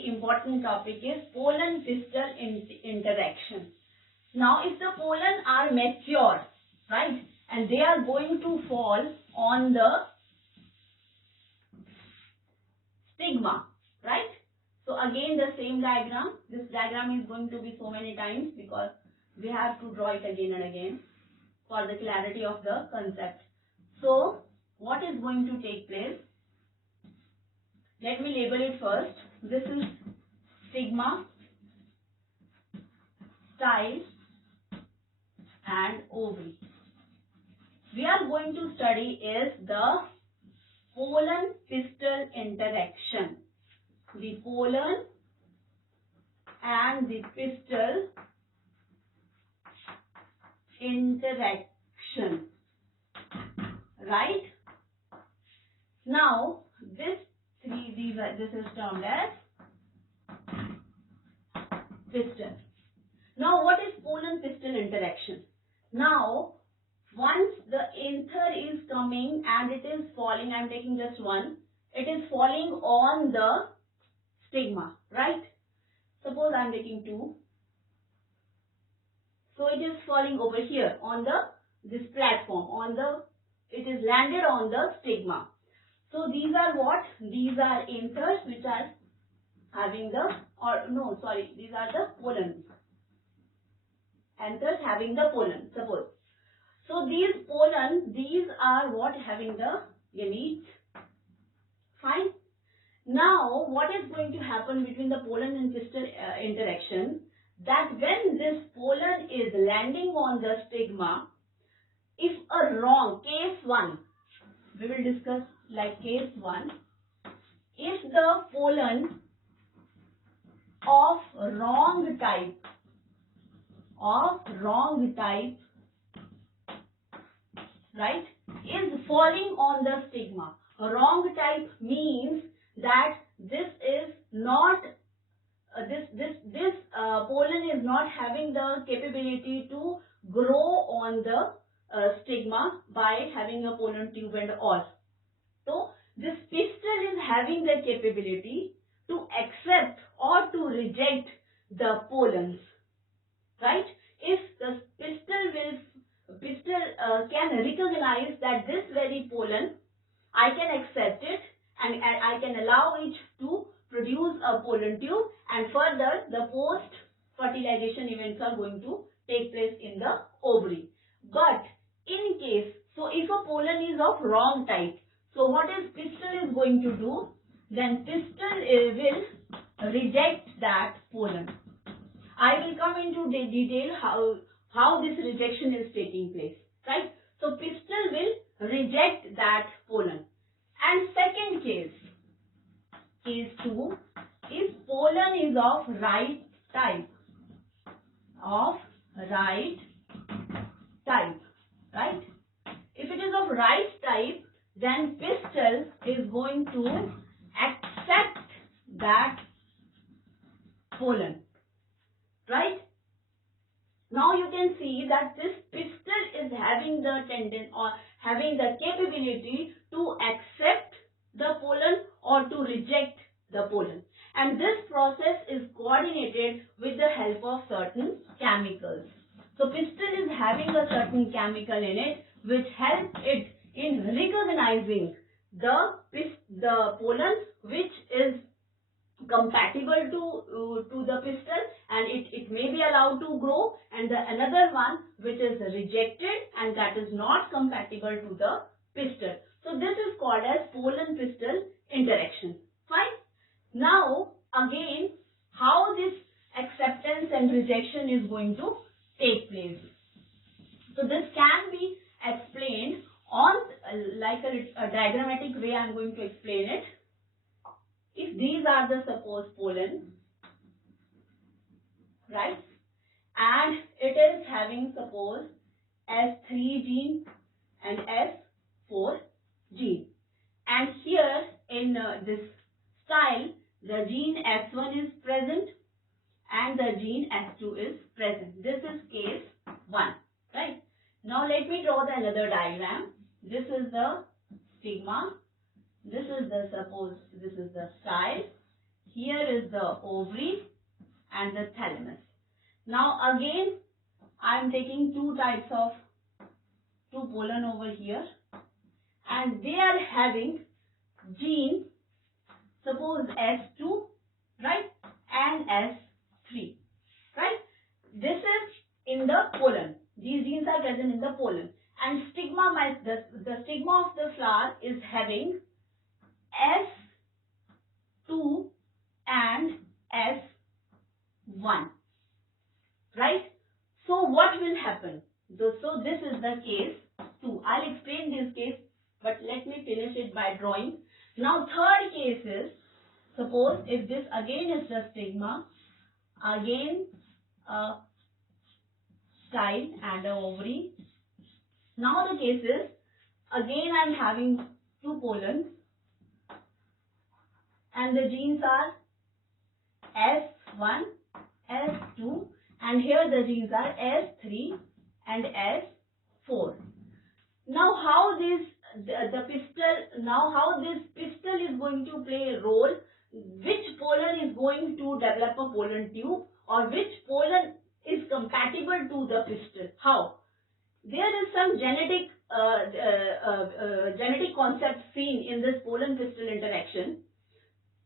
very important topic is pollen-pistil interaction. Now, if the pollen are mature, right, and they are going to fall on the stigma, right? So again the same diagram. This diagram is going to be so many times because we have to draw it again and again for the clarity of the concept. So what is going to take place? Let me label it first. This is stigma, style and ovary. We are going to study is the pollen-pistil interaction. The pollen and the pistil interaction, right? Now this is termed as pistil. Now what is pollen-pistil interaction? Now once the anther is coming and it is falling, I am taking just one, it is falling on the stigma, right? Suppose I am taking two. So it is falling over here on this platform, it is landed on the stigma. So these are what? These are anthers which are having these are the pollen. Anthers having the pollen, suppose. So these pollen, these are what? Having the gametes. Fine. Now what is going to happen between the pollen and pistil interaction? That when this pollen is landing on the stigma, if case 1, we will discuss like case 1, if the pollen of wrong type, right, is falling on the stigma. Wrong type means that this is not this pollen is not having the capability to grow on the stigma by having a pollen tube and all. So this pistil is having the capability to accept or to reject the pollens, right? If the pistil can recognize that this very pollen, I can accept it and I can allow it to produce a pollen tube, and further the post fertilization events are going to take place in the ovary. But in case, so if a pollen is of wrong type, so what is pistil is going to do? Then pistil will reject that pollen. I will come into the detail how this rejection is taking place, right? So pistil will reject that pollen. And second case 2, if pollen is of right type, right? If it is of right type, then pistil is going to accept that pollen, right? Now you can see that this pistil is having the tendency or having the capability to accept the pollen or to reject the pollen, and this process is coordinated with the help of certain chemicals. So pistil is having a certain chemical in it which helps it in recognizing the pollen which is compatible to the pistil and it may be allowed to grow, and the another one which is rejected and that is not compatible to the pistil. So this is called as pollen-pistil interaction. Fine. Now again, how this acceptance and rejection is going to take place. So this can be explained on like a diagrammatic way. I am going to explain it. If these are the supposed pollen, right, and it is having suppose S3 gene and S4 gene, and here in this style the gene S1 is present and the gene S2 is present. This is case 1, right? Now let me draw the another diagram. This is the stigma, this is the style, Here is the ovary and the thalamus. Now again, I am taking two pollen over here, and they are having gene, suppose S2, right, and S3, right. This is in the pollen. These genes are present in the pollen, and the stigma of the flower is having S2 and S1, right. So what will happen? So this is the case 2. I'll explain this case, but let me finish it by drawing. Now third case is, suppose if this again is the stigma, again a style and a ovary. Now the case is, again I am having two pollens, and the genes are S1, S2, and here the genes are S3 and S4. Now how this pistil is going to play a role? Which pollen is going to develop a pollen tube, or which pollen is compatible to the pistil? How? There is some genetic concept seen in this pollen pistil interaction.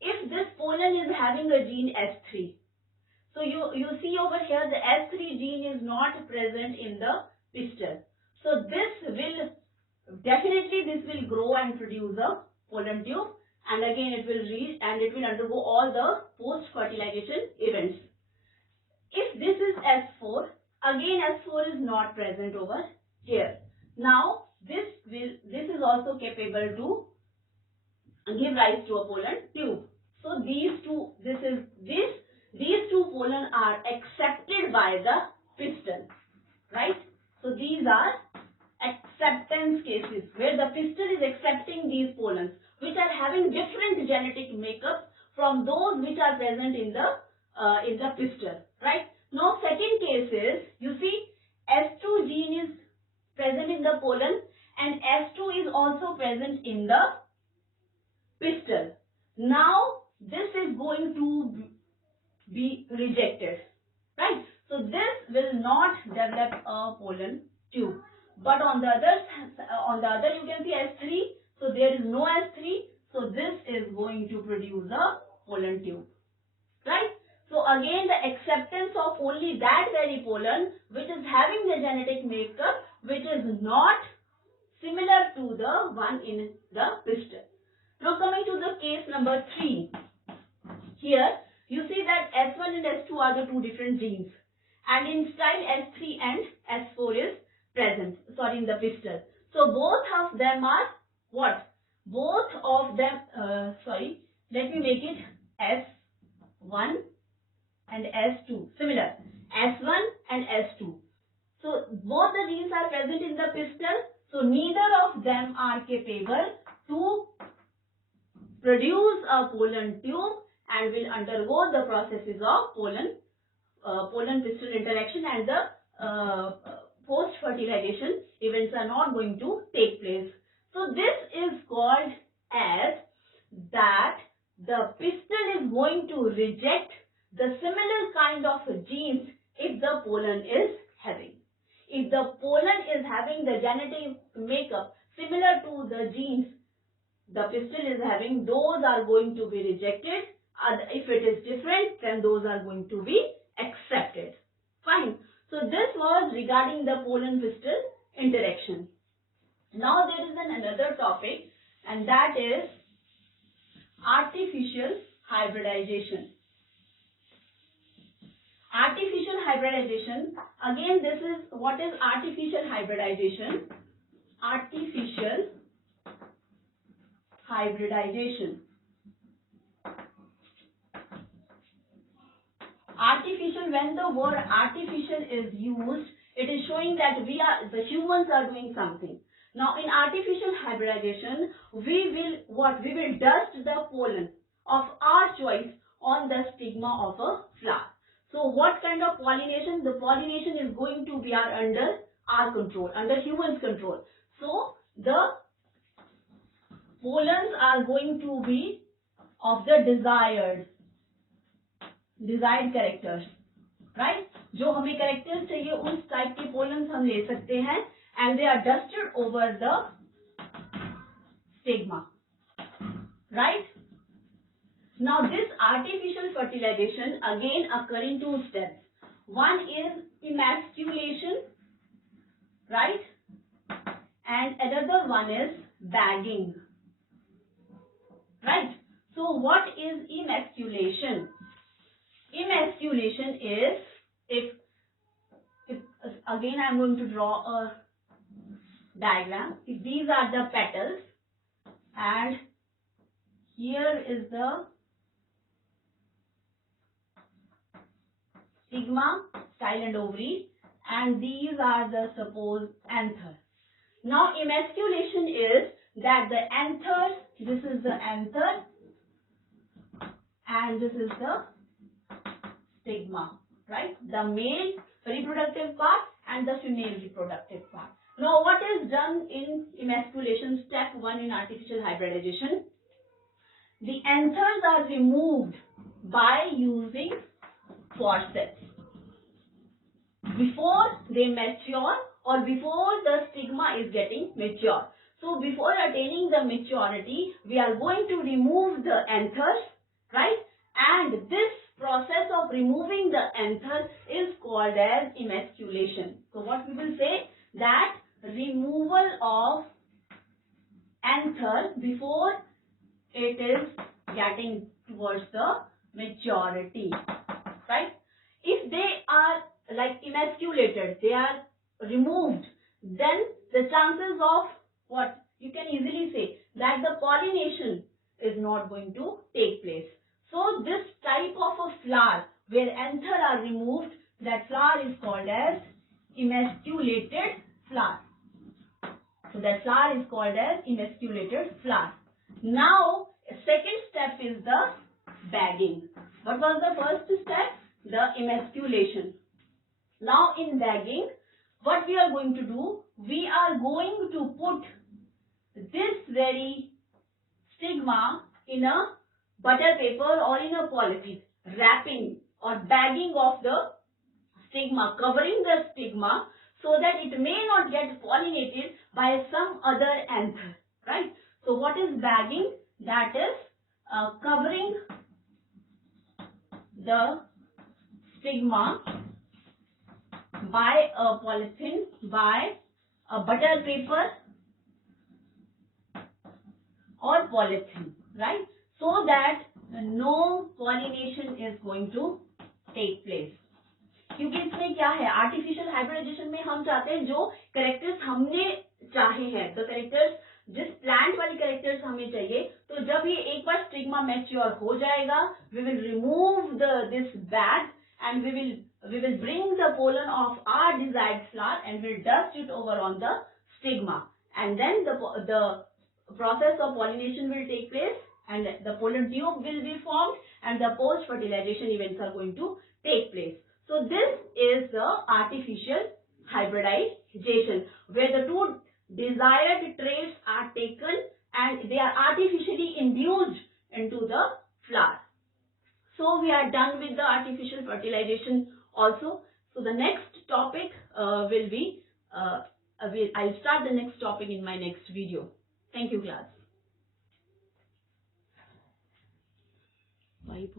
If this pollen is having a gene S3, so you see over here the S3 gene is not present in the pistil. So this will grow and produce a pollen tube, and again it will undergo all the post-fertilization events. If this is S4, again S4 is not present over here. Now this is also capable to give rise to a pollen tube. So these two pollen are accepted by the pistil, right? So these are acceptance cases where the pistil is accepting these pollens, which are having different genetic makeup from those which are present in the pistil, right? Now second case is, you see S2 gene is present in the pollen, and S2 is also present in the pistil. Now this is going to be rejected, right? So this will not develop a pollen tube. But on the other you can see S3, so there is no S3, so this is going to produce a pollen tube, right? So again the acceptance of only that very pollen which is having the genetic makeup which is not similar to the one in the pistil. Now coming to the case number 3. Here you see that S1 and S2 are the two different genes, and in style S3 and S4 is present, in the pistil. So both of them are what? Both of them, let me make it S1 and S2, similar, S1 and S2. So both the genes are present in the pistil, so neither of them are capable to produce a pollen tube and will undergo the processes of pollen pistil interaction, and the post-fertilization events are not going to take place. So this is called as that the pistil is going to reject the similar kind of genes if the pollen is having. If the pollen is having the genetic makeup similar to the genes the pistil is having, those are going to be rejected. If it is different, then those are going to be accepted. Fine. So this was regarding the pollen pistil interaction. Now there is another topic, and that is artificial hybridization. Artificial hybridization. Again, this is what is artificial hybridization. Artificial hybridization. Artificial, when the word artificial is used, it is showing that the humans are doing something. Now in artificial hybridization, we will dust the pollen of our choice on the stigma of a flower. So what kind of pollination? The pollination is going to be under our control, under humans' control. So the pollens are going to be of the desired desired characters, right. जो हमें characters चाहिए उस type के pollens हम ले सकते हैं, and they are dusted over the stigma, right? Now this artificial fertilization again occur in two steps. One is emasculation, right? And another one is bagging, right? So what is emasculation? Emasculation is, if again I am going to draw a diagram. If these are the petals and here is the stigma, style and ovary, and these are the suppose anther. Now emasculation is that the anther, this is the anther and this is the stigma, right? The male reproductive part and the female reproductive part. Now what is done in emasculation, step 1 in artificial hybridization? The anthers are removed by using forceps before they mature or before the stigma is getting mature. So before attaining the maturity, we are going to remove the anthers, right? And this process of removing the anther is called as emasculation. So what we will say, that removal of anther before it is getting towards the maturity, right? If they are like emasculated, they are removed, then the chances of what you can easily say that the pollination is not going to take place. So this type of a flower where anther are removed, that flower is called as emasculated flower. So that flower is called as emasculated flower. Now second step is the bagging. What was the first step? The emasculation. Now in bagging, what we are going to do, we are going to put this very stigma in a butter paper or in a polythene, wrapping or bagging of the stigma, covering the stigma so that it may not get pollinated by some other anther, right? So what is bagging? That is covering the stigma by a polythene, by a butter paper or polythene, right? So that no pollination is going to take place. क्योंकि इसमें क्या है, artificial hybridisation में हम चाहते हैं जो characters हमने चाहे हैं, द कैरेक्टर्स जिस प्लांट वाले कैरेक्टर्स हमें चाहिए, तो जब ये एक बार स्टिग्मा मैच्योर हो जाएगा, we will remove this bag and we will bring the pollen of our desired flower and will dust it over on the stigma, and then the process of pollination will take place and the pollen tube will be formed and the post fertilization events are going to take place. So this is the artificial hybridization where the two desired traits are taken and they are artificially induced into the flower. So we are done with the artificial fertilization also. So the next topic will be, I'll start the next topic in my next video. Thank you, class.